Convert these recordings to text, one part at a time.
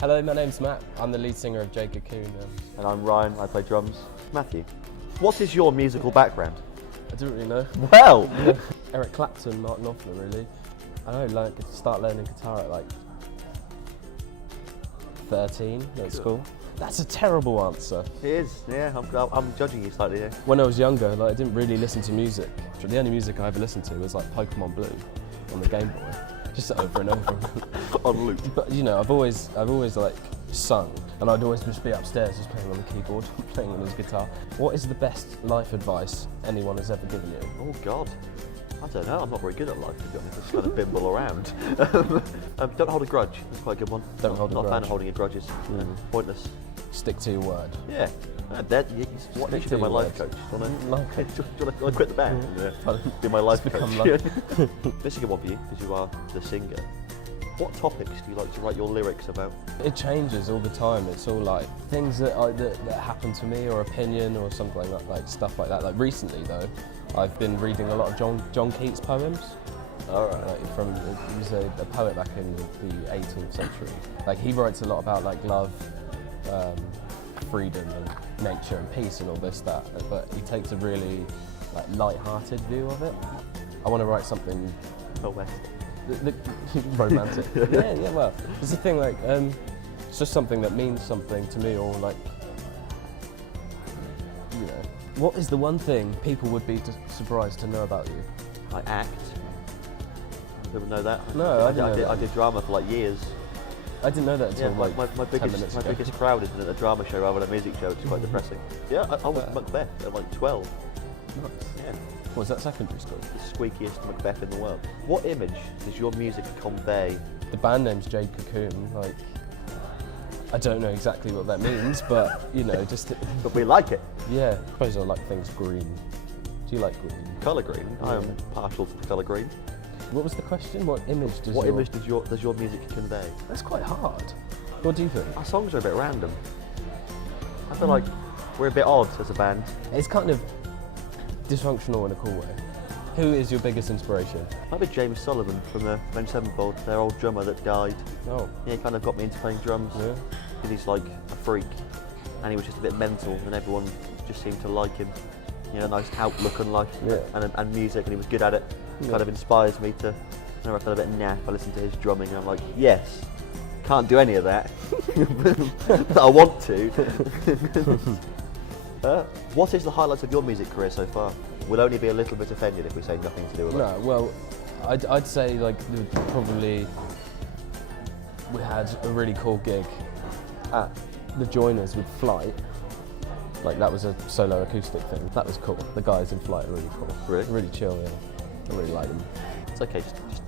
Hello, my name's Matt. I'm the lead singer of Jade Cocoon. And I'm Ryan, I play drums. Matthew, what is your musical background? I don't really know. Well! Eric Clapton, Martin Knopfler, really. I don't know, start learning guitar at like 13 at school. That's a terrible answer. It is, yeah, I'm judging you slightly here. When I was younger, I didn't really listen to music. The only music I ever listened to was like Pokemon Blue on the Game Boy. Just over and over. On loop. But you know, I've always like sung, and I'd always just be upstairs just playing on the keyboard, playing on his guitar. What is the best life advice anyone has ever given you? Oh God, I don't know. I'm not very good at life, to be honest. Just kind of bimble around. Don't hold a grudge. That's quite a good one. Don't hold a grudge. Not a fan of holding a grudges. Pointless. Stick to your word. Yeah. You should be my life coach. Do you want to quit the band? Yeah. Be my life coach. This is a good one for you, because you are the singer. What topics do you like to write your lyrics about? It changes all the time. It's all like things that happen to me, or opinion, or something like stuff like that. Like recently though, I've been reading a lot of John Keats poems. Alright. He was a poet back in the 18th century. Like he writes a lot about like love, freedom and nature and peace and all this that, but he takes a really like light-hearted view of it. I want to write something romantic. yeah. Well, it's the thing, like it's just something that means something to me, or like, you know, what is the one thing people would be surprised to know about you? I act. People know that? No, I did drama for like years. I didn't know that until my biggest crowd is at a drama show rather than a music show, which is quite depressing. Yeah, I was Macbeth at like 12. Nice. Yeah. Was that secondary school? The squeakiest Macbeth in the world. What image does your music convey? The band name's Jade Cocoon. Like, I don't know exactly what that means, but you know, just. But we like it. Yeah. I suppose I like things green. Do you like green? Colour green. I am partial to the colour green. What was the question? What image does your music convey? That's quite hard. What do you think? Our songs are a bit random. I feel like we're a bit odd as a band. It's kind of dysfunctional in a cool way. Who is your biggest inspiration? Might be James Sullivan from the Avenged Sevenfold, their old drummer that died. Oh. Yeah, he kind of got me into playing drums. Yeah. Because he's like a freak, and he was just a bit mental, and everyone just seemed to like him. You know, nice outlook on life and music, and he was good at it. Kind of inspires me to, whenever I feel a bit naff, I listen to his drumming and I'm like, yes, can't do any of that, but I want to. What is the highlights of your music career so far? We'll only be a little bit offended if we say nothing to do with it. No, well, I'd say like probably we had a really cool gig at the Joiners with Flight. Like that was a solo acoustic thing. That was cool. The guys in Flight are really cool. Really? Really chill, yeah. I really like them. It's okay,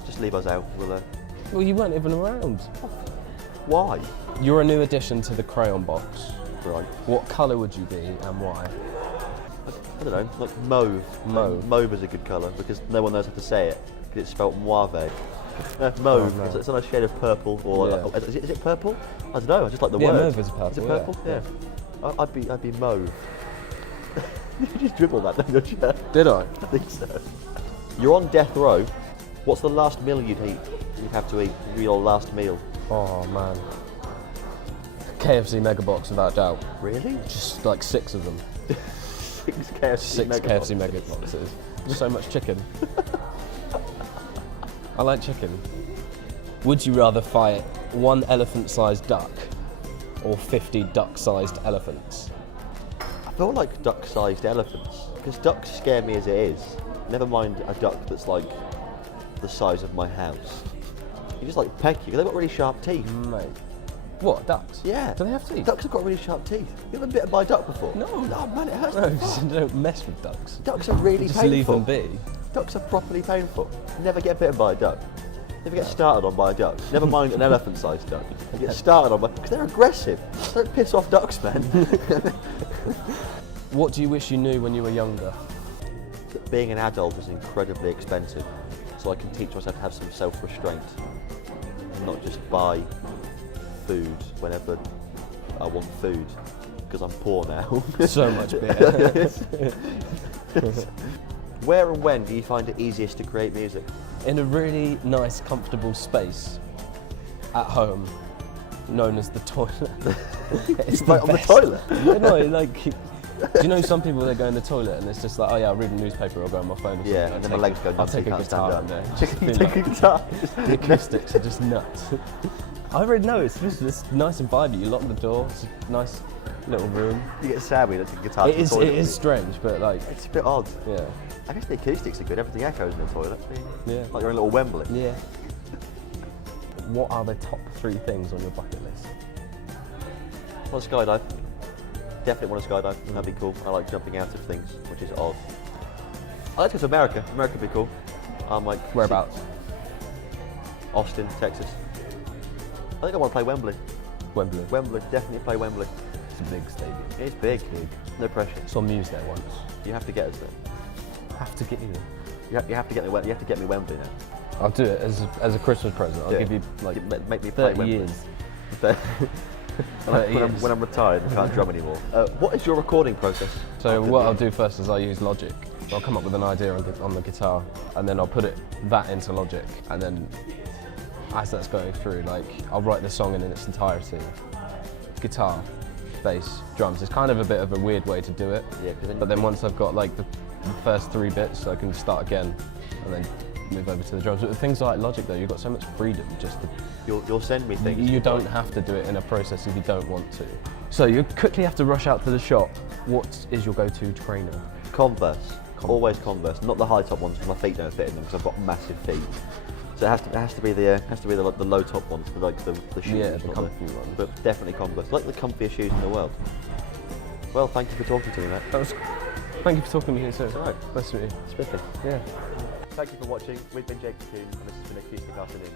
just leave us out. Well, you weren't even around. Why? You're a new addition to the Crayon Box. Right. What colour would you be and why? I don't know, like mauve. Mauve. Mauve is a good colour because no one knows how to say it because it's spelled moave. Mauve, no. It's a nice shade of purple. Or is it purple? I don't know, I just like the word. Yeah, mauve is purple. Is it purple? Yeah. I'd be mauve. You just dribbled that, didn't you? Did I? I think so. You're on death row. What's the last meal you'd have to eat? Your last meal? Oh man. KFC Mega Box, without doubt. Really? Just like 6 of them. 6 KFC Mega Boxes. Just so much chicken. I like chicken. Would you rather fight one elephant-sized duck or 50 duck-sized elephants? I feel like duck-sized elephants, because ducks scare me as it is. Never mind a duck that's like the size of my house. You just like peck you, because they've got really sharp teeth. Mate. What, ducks? Yeah. Do they have teeth? Ducks have got really sharp teeth. You ever been bitten by a duck before? No. Oh man, it hurts. No, don't mess with ducks. Ducks are really just painful. Leave them be. Ducks are properly painful. Never get bitten by a duck. Never get started on by a duck. Never mind an elephant-sized duck. You get started on by, because they're aggressive. Don't piss off ducks, man. What do you wish you knew when you were younger? That being an adult is incredibly expensive, so I can teach myself to have some self-restraint and not just buy food whenever I want food, because I'm poor now. So much beer. Where and when do you find it easiest to create music? In a really nice, comfortable space at home. known as the toilet. It's You write on the best. toilet? No, like, do you know some people that go in the toilet and it's just like, oh yeah, I'll read a newspaper or go on my phone or something. Yeah, and then my legs go I'll numb, so take you a can't stand guitar up. in there. You Just feel take like a guitar. the acoustics are just nuts. I already know, it's nice and vibey. You lock the door, it's a nice little room. You get sad when you take a guitar to the It toilet. is strange, but like, It's a bit odd. yeah. I guess the acoustics are good. Everything echoes in the toilet. Yeah. Like you're in a little Wembley. Yeah. What are the top 3 things on your bucket list? Well, skydive. Definitely want to skydive. That'd be cool. I like jumping out of things, which is odd. I like to go to America. America would be cool. I'm like Whereabouts? Austin, Texas. I think I want to play Wembley. Wembley. Wembley, definitely play Wembley. It's a big stadium. It's big. Big. No pressure. Saw Muse there once. You have to get us there. Have to get you there. You have to get me. You have to get me Wembley now. I'll do it as a Christmas present. I'll Yeah. give you like Make me play 30 Wembley. years. When I'm retired and can't drum anymore. What is your recording process? So what I'll do first is I'll use Logic. I'll come up with an idea on the guitar, and then I'll put that into Logic, and then as that's going through, like I'll write the song in its entirety. Guitar, bass, drums. It's kind of a bit of a weird way to do it. Yeah, But then once I've got like the first 3 bits, I can start again, and then move over to the drums. But with things like Logic though, you've got so much freedom just to. You'll send me things. You don't have to do it in a process if you don't want to. So you quickly have to rush out to the shop. What is your go-to trainer? Converse. Always Converse. Not the high top ones because my feet don't fit in them because I've got massive feet. So it has to be the low top ones, like the shoes. Yeah, the not comfy ones. But definitely Converse. Like the comfiest shoes in the world. Well, thank you for talking to me, mate. Thank you for talking to me here, sir. It's all right. Nice to meet you. Spiffy. Yeah. Thank you for watching. We've been Jade Cocoon and this has been Acoustic Afternoons.